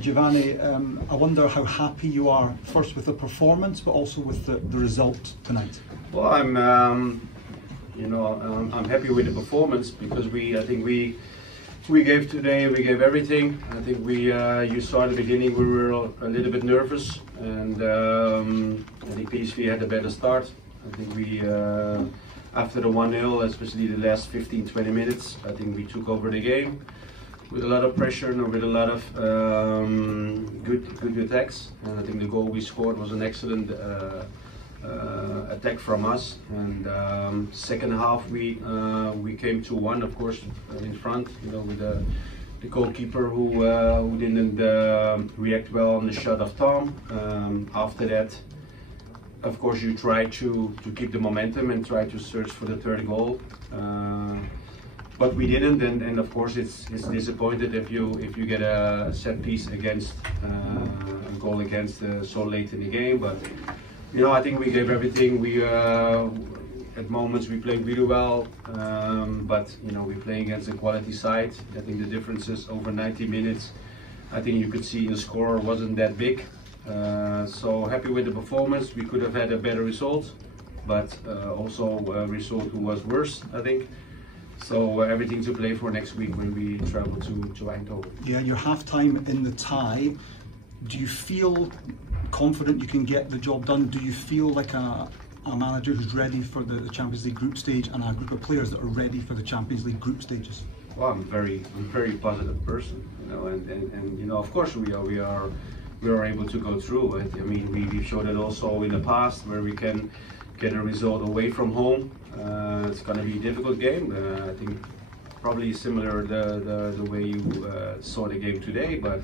Giovanni, I wonder how happy you are, first with the performance, but also with the result tonight. Well, I'm happy with the performance because I think we gave today. We gave everything. I think you saw at the beginning we were a little bit nervous, and I think PSV had a better start. I think after the 1-0, especially the last 15-20 minutes, I think we took over the game with a lot of pressure and with a lot of good attacks. And I think the goal we scored was an excellent attack from us. And second half we came 2-1, of course, in front. With the goalkeeper who didn't react well on the shot of Tom. After that, of course, you try to keep the momentum and try to search for the third goal. But we didn't, and of course it's disappointed if you get a set piece against a goal against so late in the game. But I think we gave everything. At moments we played really well, but we're playing against a quality side. I think the differences over 90 minutes, I think you could see the score wasn't that big. So happy with the performance. We could have had a better result, but also a result who was worse, I think. So everything to play for next week when we travel to Eindhoven. Yeah, your half-time in the tie. Do you feel confident you can get the job done? Do you feel like a manager who's ready for the Champions League group stage and a group of players that are ready for the Champions League group stages? Well, I'm a very positive person, and of course we are able to go through it. I mean, we've showed it also in the past where we can get a result away from home. It's going to be a difficult game. I think probably similar the way you saw the game today, but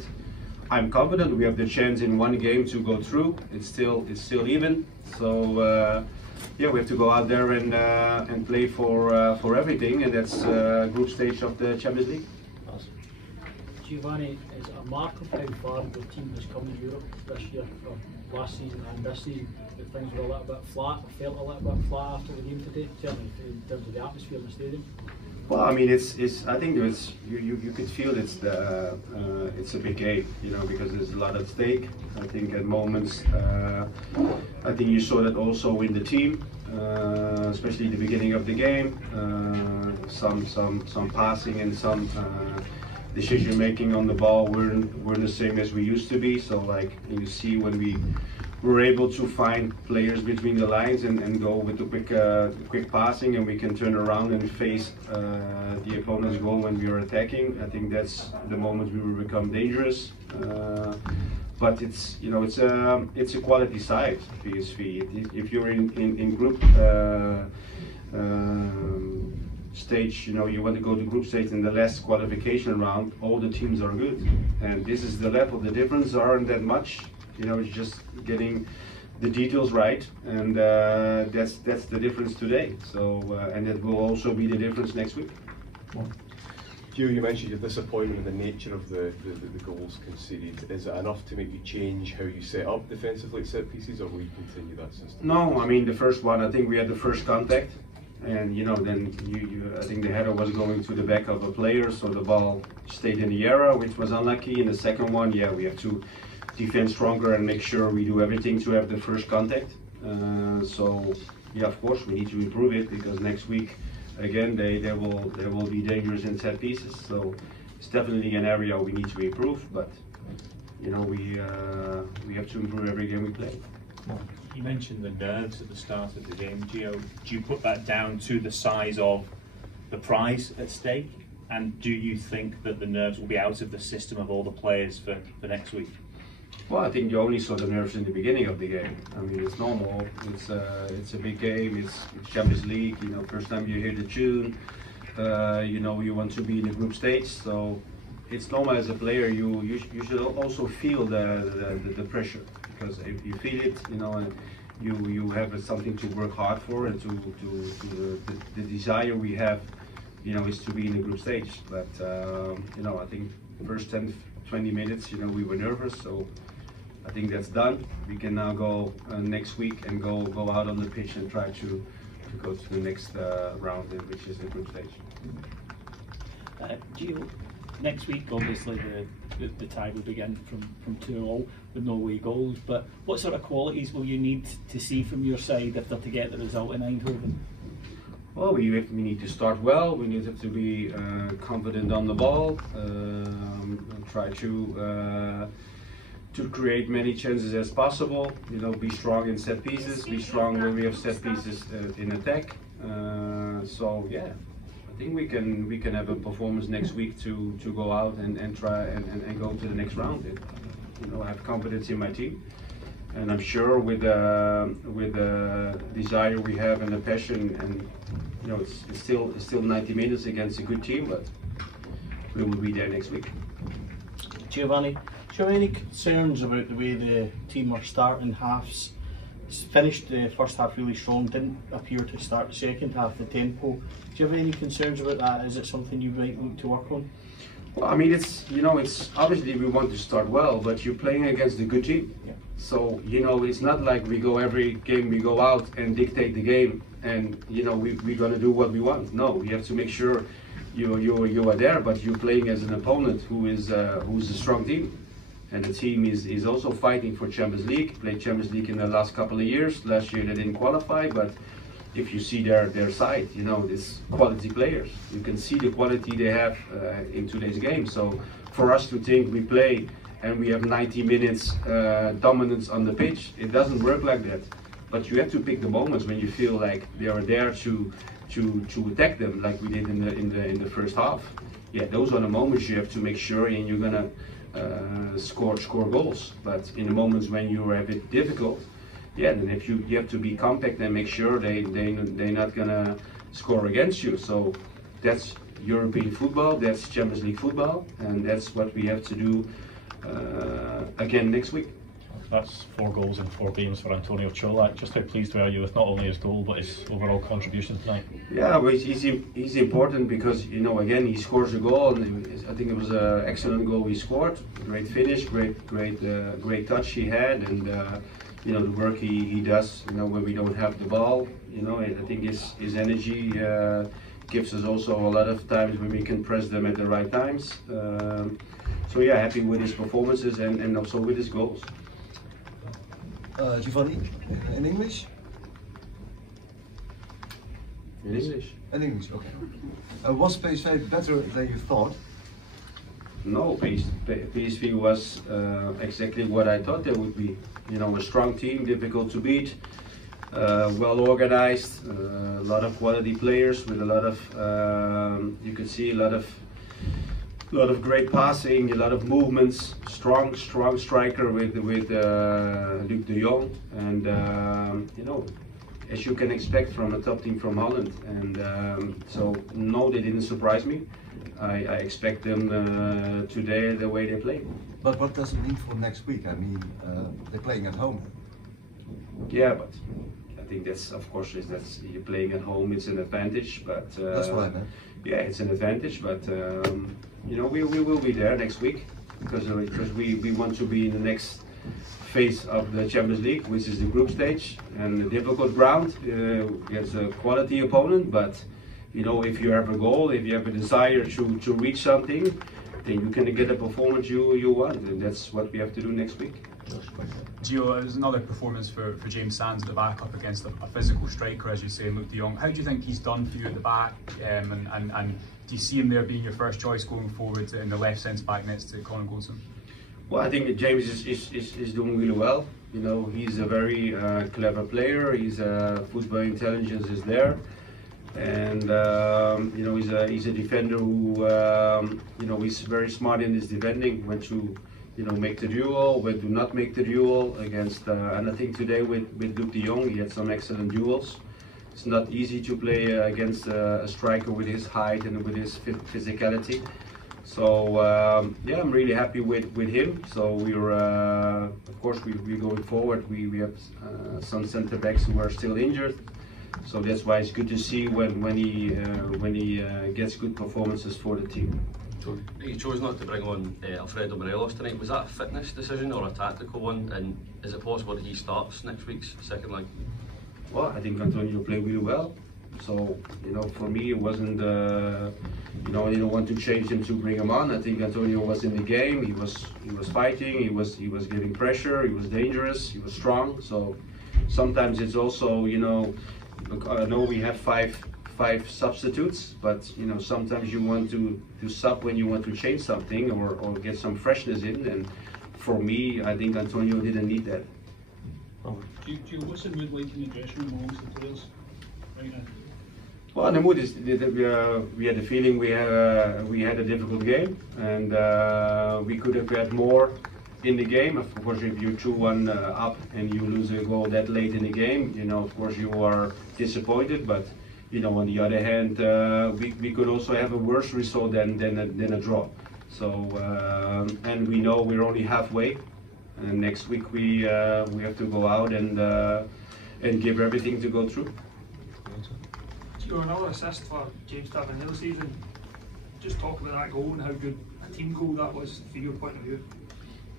I'm confident we have the chance in one game to go through. It's still even. So yeah, we have to go out there and play for everything, and that's group stage of the Champions League. Giovanni, is it a mark of how far the team has come in Europe this year from last season and this season? That things were a little bit flat, felt a little bit flat after the game today, certainly in terms of the atmosphere in the stadium. Well, I mean, I think you could feel it's a big game, because there's a lot at stake. I think at moments, I think you saw that also in the team, especially the beginning of the game. Some passing and some decision making on the ball weren't the same as we used to be. So like you see when we were able to find players between the lines and go with the quick passing, and we can turn around and face the opponent's goal when we are attacking. I think that's the moment we will become dangerous. But it's a quality side, PSV. If you're in group stage, you want to go to group stage in the last qualification round, all the teams are good, and this is the level. The difference aren't that much. It's just getting the details right, and that's the difference today. So and it will also be the difference next week. Gio, you mentioned your disappointment in the nature of the goals conceded. Is it enough to make you change how you set up defensively at set pieces, or will you continue that system? No, I mean the first one, I think we had the first contact, and then I think the header was going to the back of a player, so the ball stayed in the area, which was unlucky. In the second one, yeah, we have to defend stronger and make sure we do everything to have the first contact. So yeah, of course we need to improve it, because next week again they will be dangerous in set pieces. So it's definitely an area we need to improve, but we have to improve every game we play. You mentioned the nerves at the start of the game, Gio. Do you put that down to the size of the prize at stake? And do you think that the nerves will be out of the system of all the players for next week? Well, I think you only saw the nerves in the beginning of the game. I mean, it's normal. It's a big game. It's Champions League. First time you hear the tune. You want to be in the group stage. So it's normal as a player. You should also feel the pressure, because if you feel it, you have something to work hard for, and the desire we have, is to be in the group stage. But I think the first 10-20 minutes, we were nervous. So I think that's done. We can now go next week and go out on the pitch and try to go to the next round, which is the group stage. Gio, next week obviously the tie would begin from 2-2 with no away goals. But what sort of qualities will you need to see from your side if they're to get the result in Eindhoven? Well, we need to start well. We need to be confident on the ball. Try to create many chances as possible. Be strong in set pieces. Be strong when we have set pieces in attack. So yeah, I think we can have a performance next week to go out and try and go to the next round. I have confidence in my team. And I'm sure with the desire we have and the passion, and it's still 90 minutes against a good team, but we will be there next week. Giovanni, do you have any concerns about the way the team are starting halves? Finished the first half really strong, didn't appear to start the second half, the tempo. Do you have any concerns about that? Is it something you might need to work on? Well, I mean, it's obviously we want to start well, but you're playing against a good team. Yeah. So it's not like we go every game we go out and dictate the game, and we're gonna do what we want. No, you have to make sure you are there, but you're playing as an opponent who's a strong team, and the team is also fighting for Champions League. Played Champions League in the last couple of years. Last year they didn't qualify, but if you see their side, it's quality players. You can see the quality they have in today's game. So for us to think we play and we have 90 minutes dominance on the pitch, it doesn't work like that. But you have to pick the moments when you feel like they are there to attack them, like we did in the first half. Yeah, those are the moments you have to make sure, and you're gonna score goals. But in the moments when you are a bit difficult, yeah, then if you have to be compact and make sure they're not gonna score against you. So that's European football, that's Champions League football, and that's what we have to do again next week. That's 4 goals in 4 games for Antonio Cholak. Just how pleased were you with not only his goal but his overall contribution tonight? Yeah, well, he's important because again he scores a goal, and I think it was an excellent goal he scored. Great finish, great touch he had, and the work he does. When we don't have the ball, I think his energy gives us also a lot of times when we can press them at the right times. So yeah, happy with his performances and also with his goals. Giovanni, in English? In English. In English, okay. Was PSV better than you thought? No, PSV was exactly what I thought they would be. A strong team, difficult to beat, well organized, a lot of quality players with a lot of, you could see a lot of great passing, a lot of movements, strong striker with Luc de Jong, and as you can expect from a top team from Holland. And so no, they didn't surprise me. I expect them today the way they play. But what does it mean for next week? I mean, they're playing at home. Yeah, but I think that's, of course, you're playing at home. It's an advantage, but that's what I meant. Yeah, it's an advantage, but we will be there next week because we want to be in the next phase of the Champions League, which is the group stage, and a difficult ground. It's a quality opponent, but if you have a goal, if you have a desire to reach something, then you can get a performance you want, and that's what we have to do next week. Gio, it was another performance for James Sands at the back up against a physical striker, as you say, Luc de Jong. How do you think he's done for you at the back, and do you see him there being your first choice going forward in the left centre back next to Colin Goldson? Well, I think James is doing really well. He's a very clever player. His football intelligence is there. And he's a defender who he's very smart in his defending, when to make the duel, when to not make the duel against. And I think today with Luc de Jong, he had some excellent duels. It's not easy to play against a striker with his height and with his physicality. So yeah, I'm really happy with him. So we're of course we're going forward. We have some centre backs who are still injured. So that's why it's good to see when he gets good performances for the team. You chose not to bring on Alfredo Morelos tonight. Was that a fitness decision or a tactical one? And is it possible that he starts next week's second leg? Well, I think Antonio played really well. So you know, for me, it wasn't. You know, I didn't want to change him to bring him on. I think Antonio was in the game. He was fighting. He was giving pressure. He was dangerous. He was strong. So sometimes it's also, you know, I know we have five substitutes, but you know, sometimes you want to sub when you want to change something or get some freshness in. And for me, I think Antonio didn't need that. What's the mood like in the dressing room amongst the players right now? Well, the mood is we had the feeling we had a difficult game, and we could have had more in the game. Of course, if you're 2-1 up and you lose a goal that late in the game, you know, of course you are disappointed. But you know, on the other hand, we could also have a worse result than a draw. So and we know we're only halfway, and next week we have to go out and give everything to go through. So another assist for James to have another season. Just talk about that goal and how good a team goal that was from your point of view.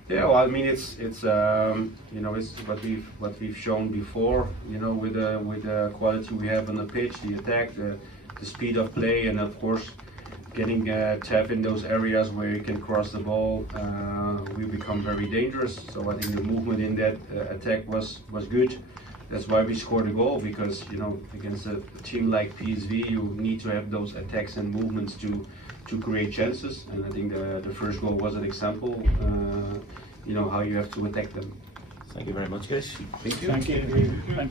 Yeah, well, I mean, it's you know, it's what we've shown before. You know, with the quality we have on the pitch, the attack, the speed of play, and of course, getting tap in those areas where you can cross the ball, we become very dangerous. So I think the movement in that attack was good. That's why we scored a goal, because you know, against a team like PSV, you need to have those attacks and movements to create chances. And I think the first goal was an example. You know, how you have to attack them. Thank you very much, guys. Thank you.